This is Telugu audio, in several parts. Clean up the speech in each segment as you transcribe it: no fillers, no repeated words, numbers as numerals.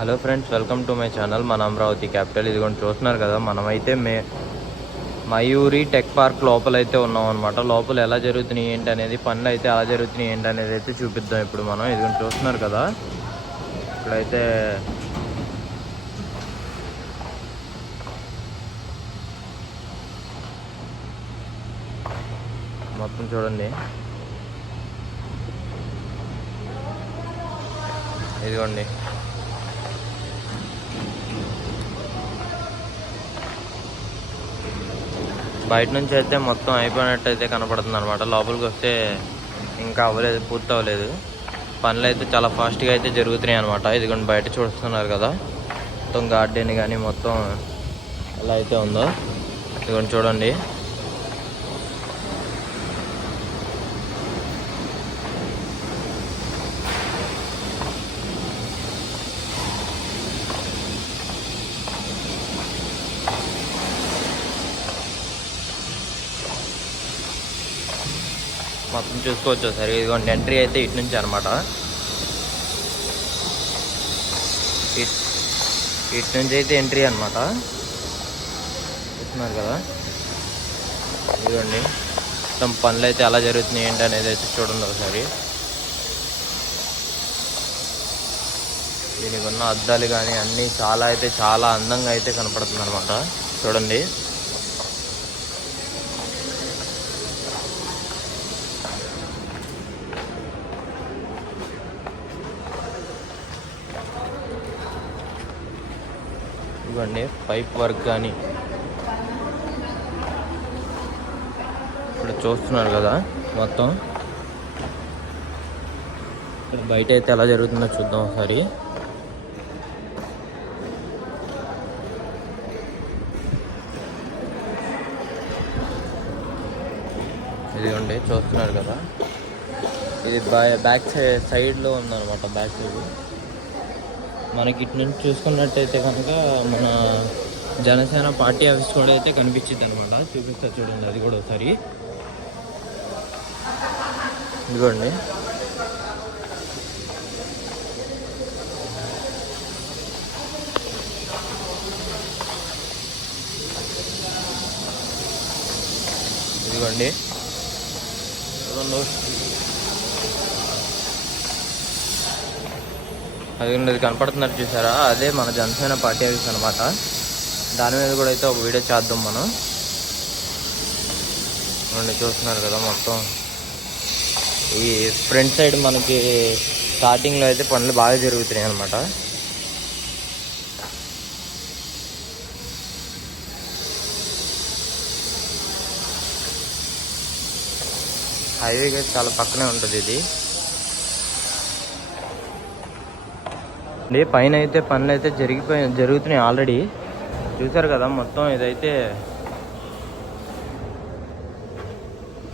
Hello friends, welcome to my channel. మన అమరావతి క్యాపిటల్. ఇదిగోండి చూస్తున్నారు కదా, మనమైతే మయూరి టెక్ పార్క్ లోపల అయితే ఉన్నాం అనమాట. లోపల ఎలా జరుగుతున్నాయి ఏంటి అనేది, పనులు అయితే ఎలా జరుగుతున్నాయి ఏంటి అనేది అయితే చూపిద్దాం ఇప్పుడు మనం. ఇదిగోండి చూస్తున్నారు కదా, ఇక్కడైతే మొత్తం చూడండి. ఇదిగోండి బయట నుంచి అయితే మొత్తం అయిపోయినట్టు అయితే కనపడుతుంది అనమాట. లోపలికి వస్తే ఇంకా అవ్వలేదు, పూర్తి అవ్వలేదు. పనులు అయితే చాలా ఫాస్ట్గా అయితే జరుగుతున్నాయి అనమాట. ఇదిగోండి బయట చూస్తున్నారు కదా, మొత్తం గార్డెన్ కానీ మొత్తం ఎలా అయితే ఉందో ఇదిగోండి చూడండి. మొత్తం చూసుకోవచ్చు సరే. ఇదిగోండి ఎంట్రీ అయితే ఇటు నుంచి అనమాట. ఇటు నుంచి అయితే ఎంట్రీ అనమాట. చూస్తున్నారు కదా, ఇదిగోండి మొత్తం పనులు అయితే ఎలా జరుగుతున్నాయి ఏంటి అనేది అయితే చూడండి ఒకసారి. దీనికి ఉన్న అద్దాలు కానీ అన్నీ చాలా అందంగా అయితే కనపడుతుంది అనమాట. చూడండి ఇవ్వండి పైప్ వర్క్ కానీ ఇప్పుడు చూస్తున్నారు కదా మొత్తం. ఇక్కడ బయట అయితే ఎలా జరుగుతుందో చూద్దాం ఒకసారి. ఇదిగోండి చూస్తున్నారు కదా, ఇది బ్యాక్ సైడ్లో ఉందన్నమాట. బ్యాక్ సైడ్ మనకి ఇటు నుంచి చూసుకున్నట్టయితే కనుక మన జనసేన పార్టీ ఆఫీస్ కూడా అయితే కనిపించింది అనమాట. చూపిస్తా చూడండి అది కూడా ఒకసారి. ఇదిగోండి ఇదిగోండి చూడండి. అది కనపడుతున్నట్టు చూసారా, అదే మన జనసేన పార్టీ ఆఫీస్ అనమాట. దాని మీద కూడా అయితే ఒక వీడియో చేద్దాం మనం. చూస్తున్నారు కదా మొత్తం. ఈ ఫ్రంట్ సైడ్ మనకి స్టార్టింగ్లో అయితే పనులు బాగా జరుగుతున్నాయి అనమాట. హైవేకి చాలా పక్కనే ఉంటుంది ఇది. పైన అయితే పనులు అయితే జరుగుతున్నాయి ఆల్రెడీ. చూసారు కదా మొత్తం. ఇదైతే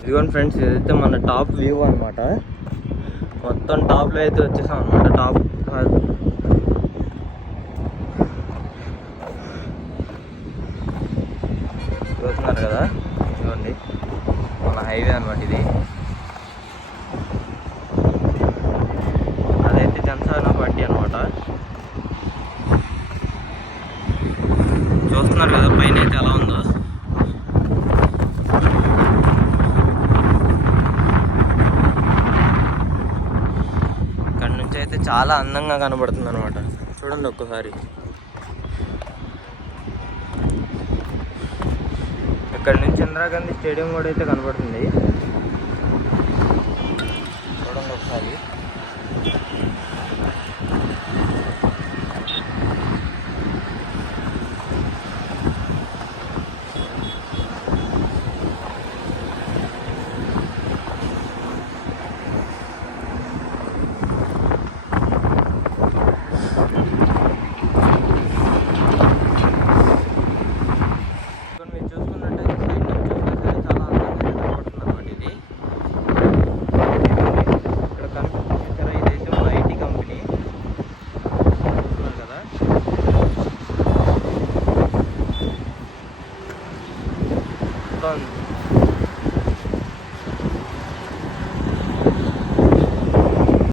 ఇదిగోండి ఫ్రెండ్స్, ఇదైతే మన టాప్ వ్యూ అనమాట. మొత్తం టాప్లో అయితే వచ్చేసాం అనమాట. టాప్ చూస్తున్నారు కదా, ఇదిగోండి మన హైవే అనమాట ఇది. అదైతే జనసేన పార్టీ అనమాట. చూస్తున్నారు కదా పైన అయితే ఎలా ఉందో. ఇక్కడ నుంచి అయితే చాలా అందంగా కనబడుతుంది అనమాట. చూడండి ఒక్కసారి. ఇక్కడ నుంచి ఇందిరాగాంధీ స్టేడియం కూడా అయితే కనబడుతుంది. చూడండి ఒకసారి.